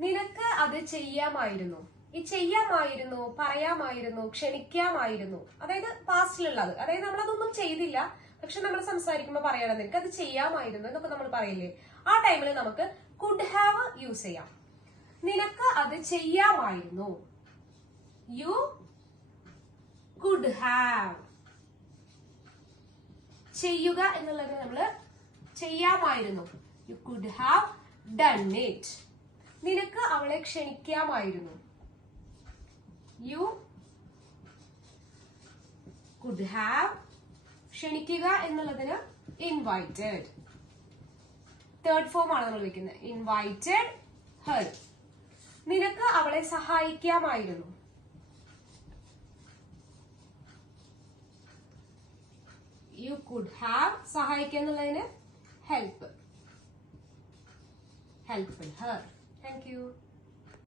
നിനക്ക് അത് ചെയ്യാമായിരുന്നു. ഈ ചെയ്യാമായിരുന്നു, പറയാമായിരുന്നു, ക്ഷണിക്കാമായിരുന്നു, അതായത് പാസ്റ്റിലുള്ളത്. അതായത് നമ്മളതൊന്നും ചെയ്തില്ല, പക്ഷെ നമ്മൾ സംസാരിക്കുമ്പോൾ പറയണം നിനക്ക് അത് ചെയ്യാമായിരുന്നു എന്നൊക്കെ നമ്മൾ പറയില്ലേ, ആ ടൈമിൽ നമുക്ക് കുഡ് ഹാവ് യൂസ് ചെയ്യാം. നിനക്ക് അത് ചെയ്യാമായിരുന്നു. You could have. ചെയ്യുക എന്നുള്ളത് നമ്മള് ചെയ്യാമായിരുന്നു. You could have done it. നിനക്ക് അവളെ ക്ഷണിക്കാമായിരുന്നു. You could have. ക്ഷണിക്കുക എന്നുള്ളതിന് ഇൻവൈറ്റഡ്. തേർഡ് ഫോം ആണ് നമ്മൾ വെക്കുന്നത്. Invited her. നിനക്ക് അവളെ സഹായിക്കാമായിരുന്നു. യു കുഡ് ഹാവ്. സഹായിക്കുക എന്നുള്ളതിന് help. Help her. Thank U.